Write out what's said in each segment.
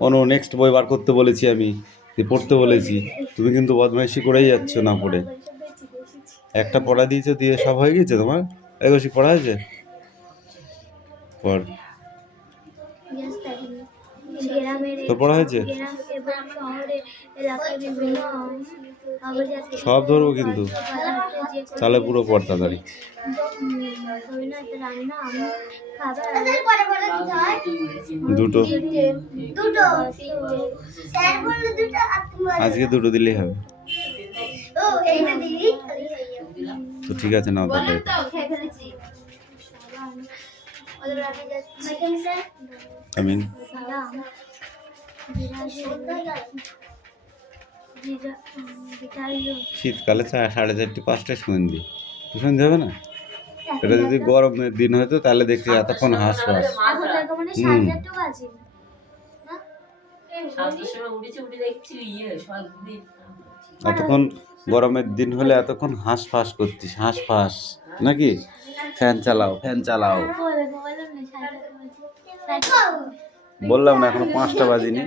অনু next বই বার করতে বলেছি আমি, পড়তে বলেছি, তুমি কিন্তু বদমাইশি করেই যাচ্ছ না পড়ে। একটা পড়া দিয়েছো, দিয়ে সব হয়ে গেছে তোমার? এগোছি পড়া হয়েছে? পড়। তো পড়া হয়েছে? সব ধরবো কিন্তু, তাহলে পুরো পড় তাড়াতাড়ি। দুটো আজকে দুটো দিলেই হবে তো, ঠিক আছে নাও তাহলে। আমিন। শীতকালে 4:30-5টায় সন্ধে, তো সন্ধে হবে না? এটা যদি গরমের দিন হতো তাহলে দেখছি এতক্ষণ হাঁসফাঁস। এতক্ষণ গরমের দিন হলে এতক্ষণ হাঁসফাঁস করতিস, হাঁসফাঁস নাকি? ফ্যান চালাও, ফ্যান চালাও। বললাম না এখনো 5টা বাজিনি।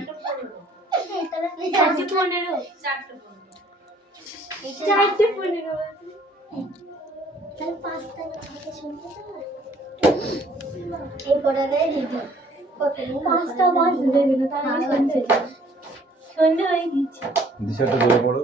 দিশাটা ধরে পড়ো।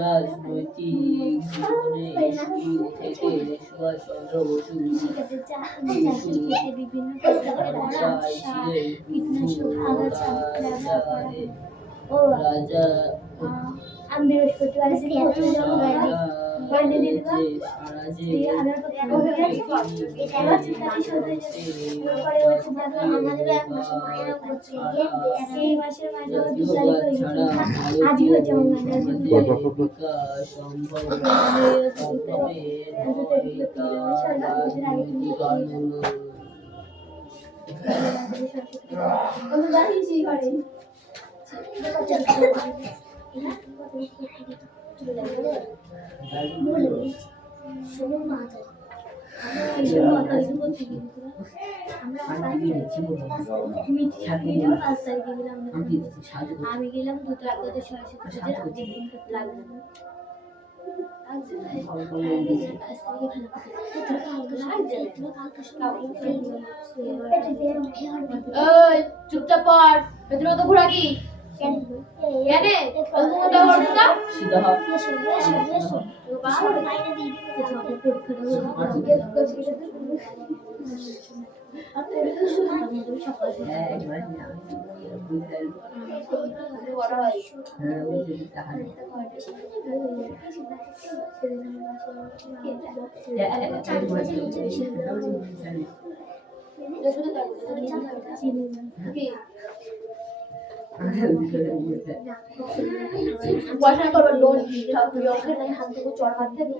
রাজনৈতিক জীবনে স্কুল থেকে সুভাষচন্দ্র বসু রাজা আমি বৃহস্পতিবার আমি গেলাম 2 সরস্বতী চুপচাপ পড়, ভেতরে তো ঘোরা কি পড়াশোনা করবো লোন হাত থেকে চড় হাত থেকে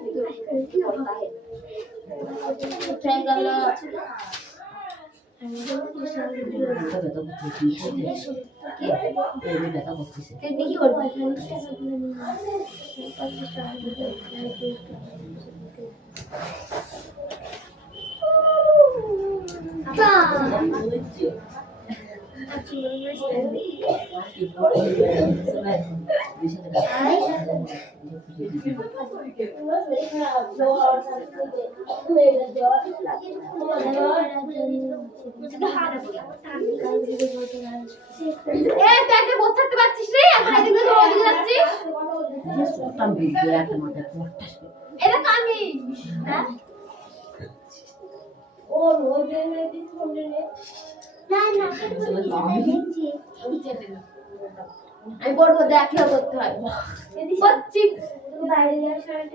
থাকতে পারছিস রে, এখন এদিকে যাচ্ছিস এটা কামি ও আমি পড়বো, দেখলেও করতে হয়। বাইরে যাওয়ার সময়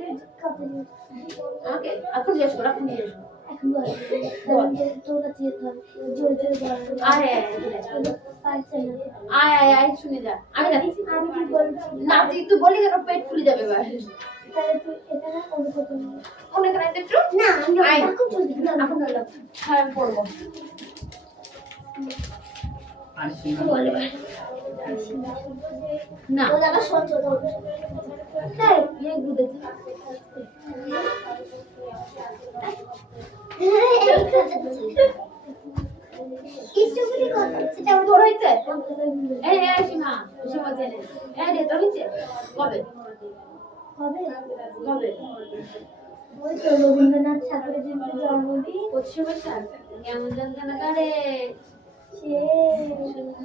আমাকে এখন জিজ্ঞেস করো, এখন জিজ্ঞেস করো। আয় আয় আয় আয় শুনে যা, আমি যাচ্ছি। না তুই বলি কেন, পেট ফুলে যাবে এবার। অনেক রাতে একটু আয়, এখন হলো হ্যাঁ পড়বো। না তোর হয়েছে? এই এই সীমা, সীমা জেনে এই রে তোর হয়েছে কবে? কবে? রবীন্দ্রনাথ ঠাকুরের জন্মদিন 25 বছর। কেমন যন্ত্রণা করে সে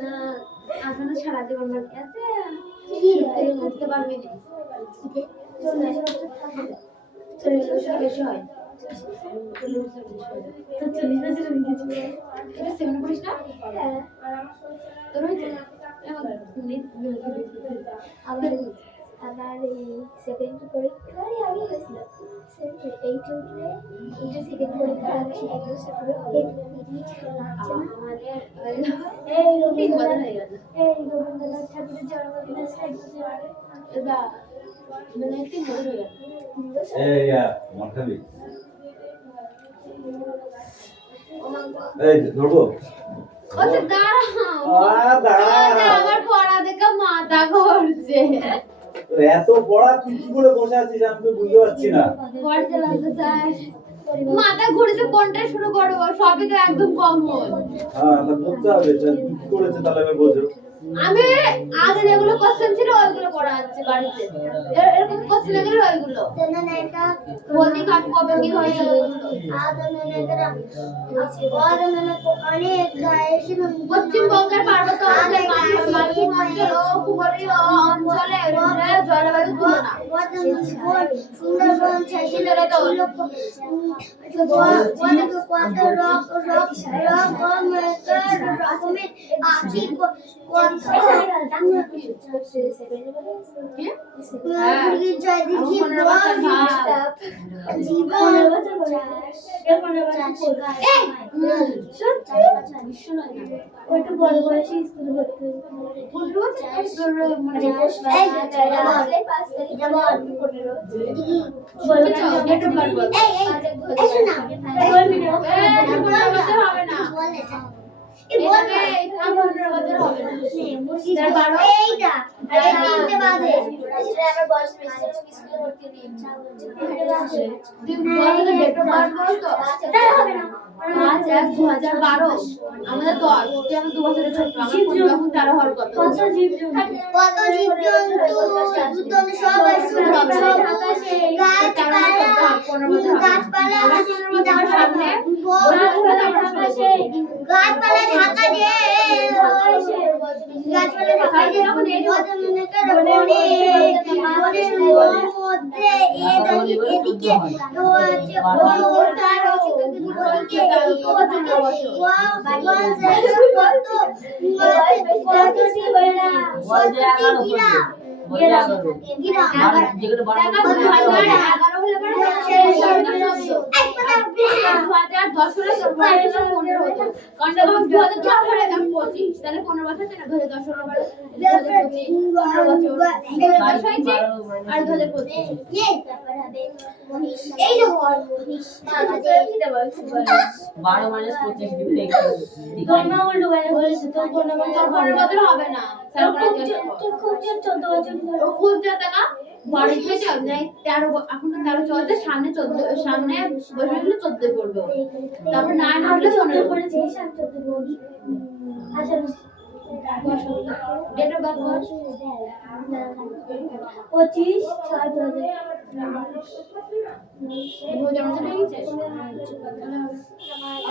না, এখনো সারা জীবন বাকি আছে, বুঝতে পারবি না। 40 বছর বেশি হয়। 40 বছর বেশি হয়। তো 40 বছর হয়ে গেছে। এটা 7 পড়িস না? তোর হয়েছে? আমার সেকেন্ড পরীক্ষায় আমি হয়েছিল 8 উঠলে এটা সেকেন্ড পরীক্ষা আমি 1 বছর পরে এই রবীন্দ্রনাথ ঠাকুরের জন্মদিন 1 বছর আগে এটা মানে 3 বছর হয়ে গেল। এই মন খাবি? এই ধরবো? আচ্ছা দাঁড়াও, আমার পড়া দেখে মাথা ঘুরছে। এত পড়া তুই কি করে বসে আছিস আমি তো বুঝতে পারছি না। পড়তে লাগতে চাই, মাথা ঘুরেছে, কোনটা শুরু করবো? সবই তো একদম কমন। হ্যাঁ তা বলতে হবে, কি করেছে তাহলে আমি বোঝো। আমি আগে যেগুলো কোশ্চেন ছিল ওইগুলো করা হচ্ছে বাড়িতে, এরকম কোশ্চেন এগুলো ওইগুলো বলতে কাট কবে কি হয়েছে পশ্চিমবঙ্গের পার্বত্য অঞ্চল, মালভূমি অঞ্চল ও উপকূলীয় অঞ্চলে জলবায়ু তুলনা। সুন্দরবন রকমের পাখি ওইটা বড় বয়সে স্কুলে ভর্তি আমাদের 10, তুই আমার 2 বছরের ছোট, আমার 13 হওয়ার কথা। কত জীবজন্তু সবাই গাছপালা সামনে গাছপালা ঢাকা যে গাছপালা ঢাকা যে মধ্যে এদিকে হবে না, খুব যত না বড় হয়ে যাও নাই 13, এখন তো 13 চলছে, সামনে 14, সামনে বসে গেলে 14 পড়বে, তারপর 9 হলে 15 পড়েছি 14 পড়ি আসলে ডেট অফ বার্থ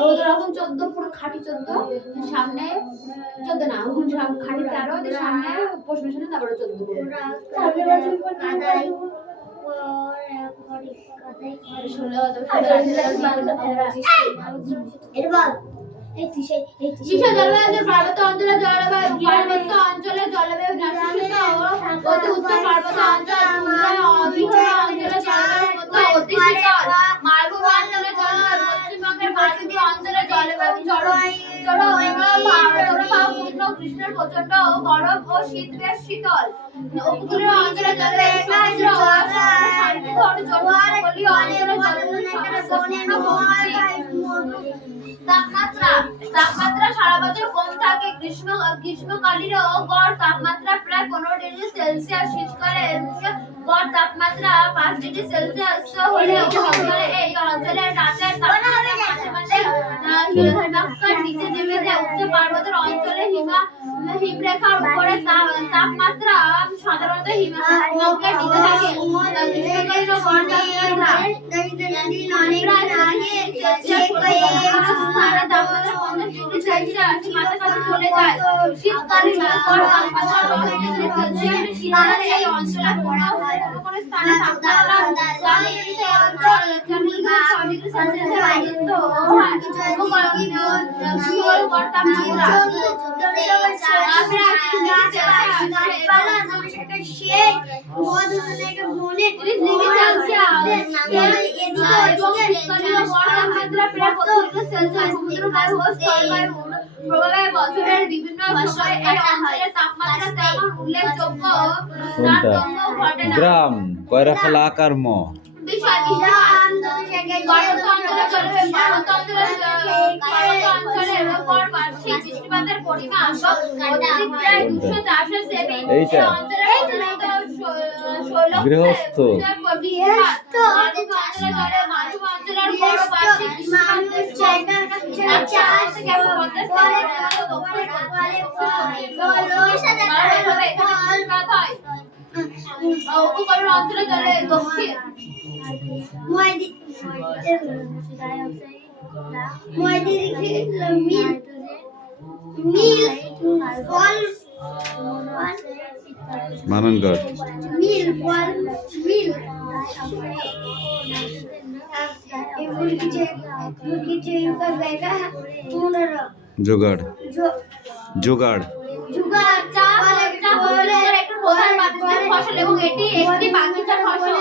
ওদের এখন 14 পুরো খাঁটি 14, সামনে 14 না, এখন খাঁটি 13, ওদের সামনে প্রশ্ন শুনে তারপরে 14 করবে। বিশ্ব জলবায়ু পার্বত্য অঞ্চলের জলবায়ু, পার্বত্য অঞ্চলের জলবায়ু নাতিশীতোষ্ণ ও অতি উচ্চ পার্বত্য অঞ্চল, অঞ্চলের জলবায়ু অতি শীতল, মালভূমি অঞ্চলের জলবায়ু পশ্চিমবঙ্গের ভাব পূর্ণ কৃষ্ণের প্রচন্ড গরম ও শীত বেশ শীতল উপকূলীয় অঞ্চলে জলে সমুদ্র তাপমাত্রা সারা বছর কম থাকে গ্রীষ্মকালীনও গড় তাপমাত্রা প্রায় 15 ডিগ্রি সেলসিয়াস শীতকালে গড় তাপমাত্রা 5 ডিগ্রি সেলসিয়াস হলেও এই অঞ্চলের রাতের তাপমাত্রা মাঝে মাঝে হিমবাহের নিচে নেমে যায় উচ্চ পার্বত্য অঞ্চলে হিমরেখার উপরে তাপমাত্রা সাধারণত হিমবাহের নিচে থাকে গ্রীষ্মকালীন গড় তাপমাত্রা চলে যায় শীতকালীন গড় তাপমাত্রা 10 ডিগ্রি সেলসিয়াস শীতকালে এই অঞ্চলে কোনো স্থানে তাপমাত্রা 4 ডিগ্রি সেলসিয়াস পর্যন্ত গড় তাপমাত্রা বছরের বিভিন্ন সময় এই অঞ্চলের তাপমাত্রা তেমন উল্লেখযোগ্য তারতম্য ঘটে না। গ্রাম কয়রাফালা আকার ম বিষয় অঞ্চলের উপর বার্ষিক বৃষ্টিপাতের পরিমাণ অত্যধিক প্রায় 200-400 সেমি। এইটা গৃহস্থ উপকূলীয় অঞ্চলে জলে দক্ষিণ মাননগড় জোগাড় জোগাড় ফসল এবং এটি একটি বাগিচা ফসল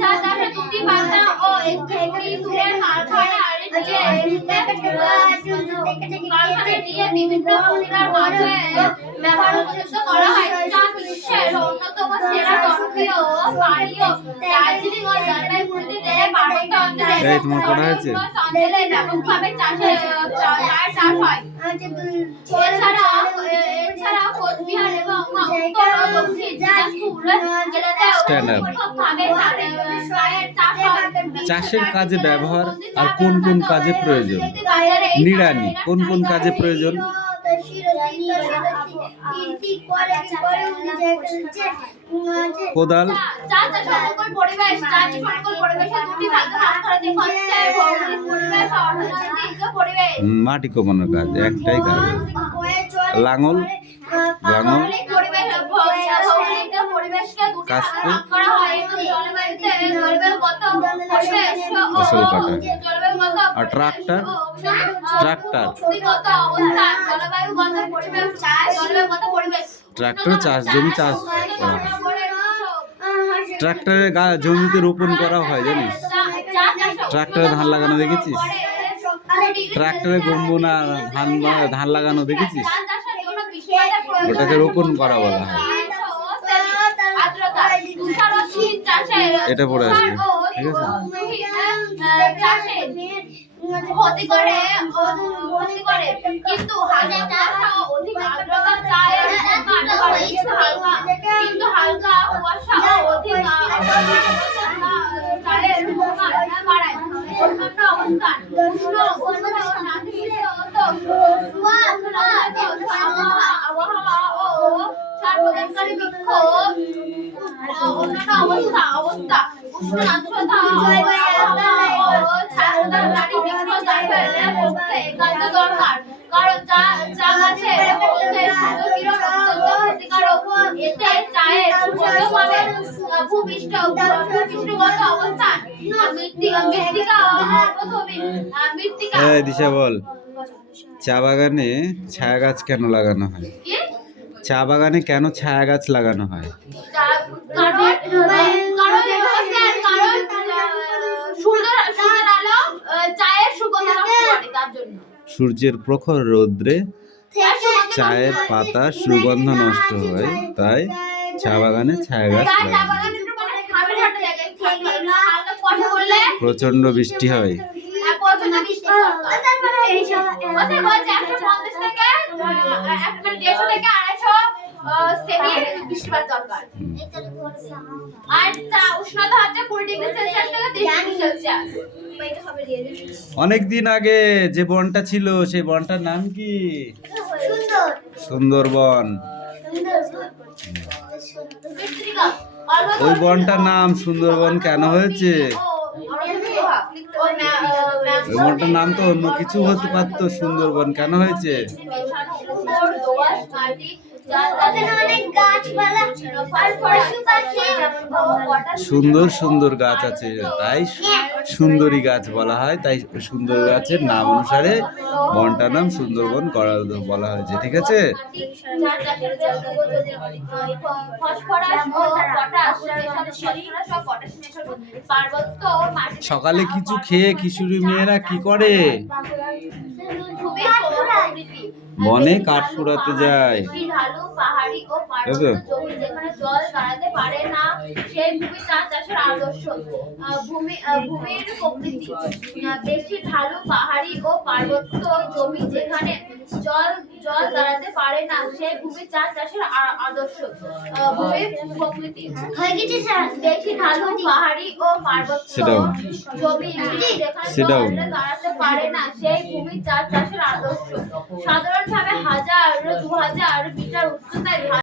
চা চাষে দুটি পাতা ও একটি ফুলের কারখানা নিয়ে বিভিন্ন প্রকার মাঠে ব্যবহার করা হয়। চা বিশ্বের অন্যতম সেরা জনপ্রিয় পানীয় দার্জিলিং ও জলপাইগুড়িতে জেলার পার্বত্য অঞ্চলে ব্যাপকভাবে চায়ের চাষ হয়। এছাড়া কোচবিহার এবং উত্তর ও দক্ষিণ দিনাজপুর জেলাতে ব্যাপকভাবে চায়ের চাষ হয়। চাষের কাজে ব্যবহার আর কোন কোন কাজে প্রয়োজন? নিড়ানি কোন কোন কাজে প্রয়োজন? কোদাল মাটি কোপানোর কাজ, একটাই কাজ। লাঙল লাঙল কাস্তে ফসল কাটা। আর ট্রাক্টর ট্রাক্টর চাষ জমি চাষ করা হয়। ট্রাক্টরে জমিতে রোপণ করা হয় জানিস? ট্রাক্টরে ধান লাগানো দেখেছিস? ট্রাক্টরে গম্বু না ধান লাগানো দেখেছিস? ওটাকে রোপণ করা বলা হয়। এটা পড়ে আসবে, ঠিক আছে? ক্ষতি করে কিন্তু হালকা কুয়াশা অধিক চায়ের বাড়ায়। অন্যান্য অবস্থান আবহাওয়া ও সার প্রদানকারী বৃক্ষ অন্যান্য অবস্থা উষ্ণ আর্দ্রতা একান্ত দরকার, কারণ চা গাছের পক্ষে সূর্যকিরণ অত্যন্ত ক্ষতিকারক। এতে চায়ের সুষমভাবে ভূপৃষ্ঠগত অবস্থান মৃত্তিকা দিশা বল, চা বাগানে ছায়া গাছ কেন লাগানো হয়? চা বাগানে কেন ছায়া গাছ লাগানো হয়? চায়ের সুগন্ধ তার জন্য। সূর্যের প্রখর রৌদ্রে চায়ের পাতা সুগন্ধ নষ্ট হয়, তাই চা বাগানে ছায়া গাছ চা লাগানো। বাগানে একটু মানে ঠান্ডা ঠান্ডা জায়গায় থাকতে হবে, হালকা কুয়াশা পড়লে প্রচন্ড বৃষ্টি হয়। প্রচন্ড বৃষ্টি দরকার। কোথায় বলছে 150 থেকে মানে 150 থেকে 250 সেমি বৃষ্টিপাত দরকার। আর তা উষ্ণতা হচ্ছে 20 ডিগ্রি সেলসিয়াস থেকে 30 ডিগ্রি সেলসিয়াস। অনেক দিন আগে যে বনটা ছিল সেই বনটার নাম কি? সুন্দর সুন্দরবন। মৃত্তিকা অলমোস্ট ওই বনটার নাম সুন্দরবন কেন হয়েছে? ওই বনটার নাম তো অন্য কিছু হতে পারতো, সুন্দরবন কেন হয়েছে? ওখানে অনেক গাছপালা আর পশু পাখি সুন্দর সুন্দর গাছ আছে, তাই সুন্দরী গাছ বলা হয়। তাই সুন্দর গাছের নাম অনুসারে বনটার নাম সুন্দরবন করা বলা হয়েছে। ঠিক আছে। সকালে কিছু খেয়ে কিশোরী মেয়েরা কি করে? বনে কাঠ কুড়াতে যায়। ঢালু পাহাড়ি ও পার্বত্য জমি যেখানে জল দাঁড়াতে পারে না সেই ভূমি চা চাষের আদর্শ। ভূমির প্রকৃতি বেশি ঢালু পাহাড়ি ও পার্বত্য জমি যেখানে জল দাঁড়াতে পারে না সেই ভূমি চা চাষের আদর্শ। ভূমির প্রকৃতি বেশি ঢালু পাহাড়ি ও পার্বত্য জমি যেখানে জল দাঁড়াতে পারে না সেই ভূমি চা চাষের আদর্শ। সাধারণভাবে 1000-2000 মিটার উচ্চতায়